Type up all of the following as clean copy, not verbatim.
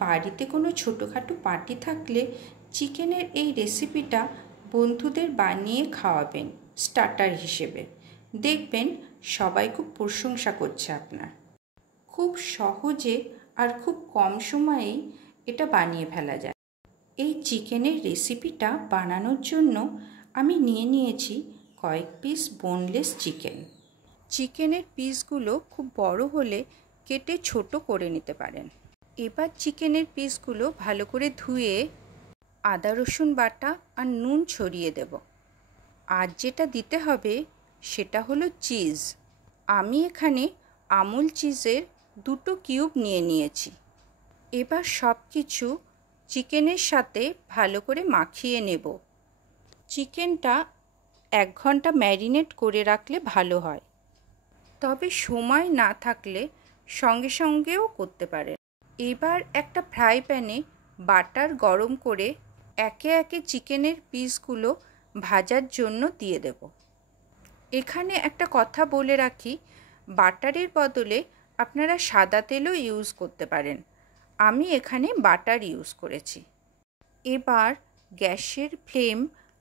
বাড়িতে কোনো ছোটোখাটো পার্টি থাকলে চিকেনের এই রেসিপিটা বন্ধুদের বানিয়ে খাওয়াবেন স্টার্টার হিসেবে। দেখবেন সবাই খুব প্রশংসা করছে আপনার। খুব সহজে আর খুব কম সময়েই এটা বানিয়ে ফেলা যায়। এই চিকেনের রেসিপিটা বানানোর জন্য আমি নিয়েছি কয়েক পিস বোনলেস চিকেন। চিকেনের পিসগুলো খুব বড় হলে কেটে ছোট করে নিতে পারেন। এবার চিকেনের পিসগুলো ভালো করে ধুয়ে আদা রসুন বাটা আর নুন ছড়িয়ে দেব। আর যেটা দিতে হবে সেটা হলো চিজ। আমি এখানে আমুল চিজের 2 কিউব নিয়েছি। এবার সব কিছু চিকেনের সাথে ভালো করে মাখিয়ে নেব। চিকেনটা 1 ঘন্টা ম্যারিনেট করে রাখলে ভালো হয়, তবে সময় না থাকলে সঙ্গে সঙ্গেও করতে পারেন। এবার একটা ফ্রাই প্যানে বাটার গরম করে একে একে চিকেনের পিসগুলো ভাজার জন্য দিয়ে দেব। এখানে একটা কথা বলে রাখি, বাটারের বদলে আপনারা সাদা তেলও ইউজ করতে পারেন। আমি এখানে বাটার ইউজ করেছি। এবার গ্যাসের ফ্লেম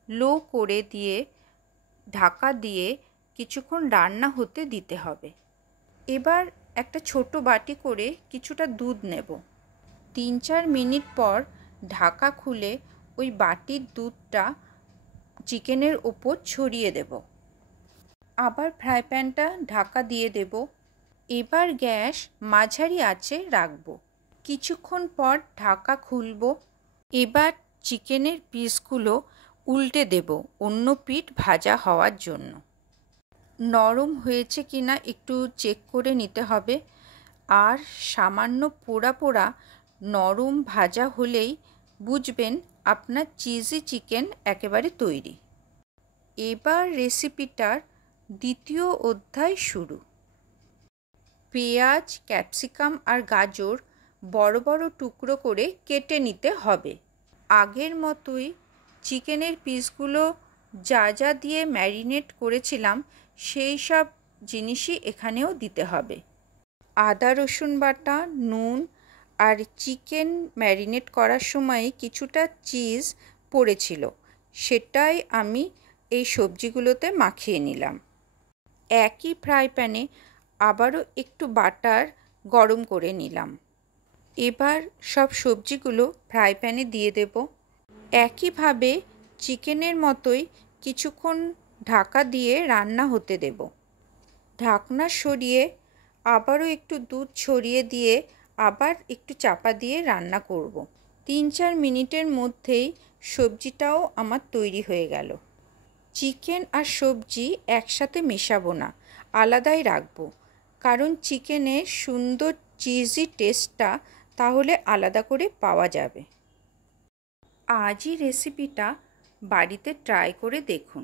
লো করে দিয়ে ঢাকা দিয়ে কিছুক্ষণ রান্না হতে দিতে হবে। এবার একটা ছোট বাটি করে কিছুটা দুধ নেব। 3-4 মিনিট পর ঢাকা খুলে ওই বাটির দুধটা চিকেনের ওপর ছড়িয়ে দেব। আবার ফ্রাই প্যানটা ঢাকা দিয়ে দেব। এবার গ্যাস মাঝারি আঁচে রাখব। কিছুক্ষণ পর ঢাকা খুলব। এবার চিকেনের পিসগুলো উল্টে দেব অন্য পিঠ ভাজা হওয়ার জন্য। নরম হয়েছে কিনা একটু চেক করে নিতে হবে। আর সামান্য পোড়া পোড়া নরম ভাজা হলেই বুঝবেন আপনার চিজি চিকেন একেবারে তৈরি। এবার রেসিপিটার দ্বিতীয় অধ্যায় শুরু। পেঁয়াজ, ক্যাপসিকাম আর গাজর বড় বড় টুকরো করে কেটে নিতে হবে। আগের মতোই চিকেনের পিসগুলো যা যা দিয়ে ম্যারিনেট করেছিলাম সেই সব জিনিসই এখানেও দিতে হবে। আদা রসুন বাটা, নুন আর চিকেন ম্যারিনেট করার সময় কিছুটা চিজ পড়েছিল, সেটাই আমি এই সবজিগুলোতে মাখিয়ে নিলাম। একই ফ্রাই প্যানে আবারও একটু বাটার গরম করে নিলাম। এবার সব সবজিগুলো ফ্রাই প্যানে দিয়ে দেব। একইভাবে চিকেনের মতোই কিছুক্ষণ ঢাকা দিয়ে রান্না হতে দেব। ঢাকনা সরিয়ে আবারও একটু দুধ ছড়িয়ে দিয়ে আবার একটু চাপা দিয়ে রান্না করব। 3-4 মিনিটের মধ্যেই সবজিটাও আমার তৈরি হয়ে গেল। চিকেন আর সবজি একসাথে মেশাবো না, আলাদাই রাখবো, কারণ চিকেনের সুন্দর চিজি টেস্টটা তাহলে আলাদা করে পাওয়া যাবে। আজই রেসিপিটা বাড়িতে ট্রাই করে দেখুন।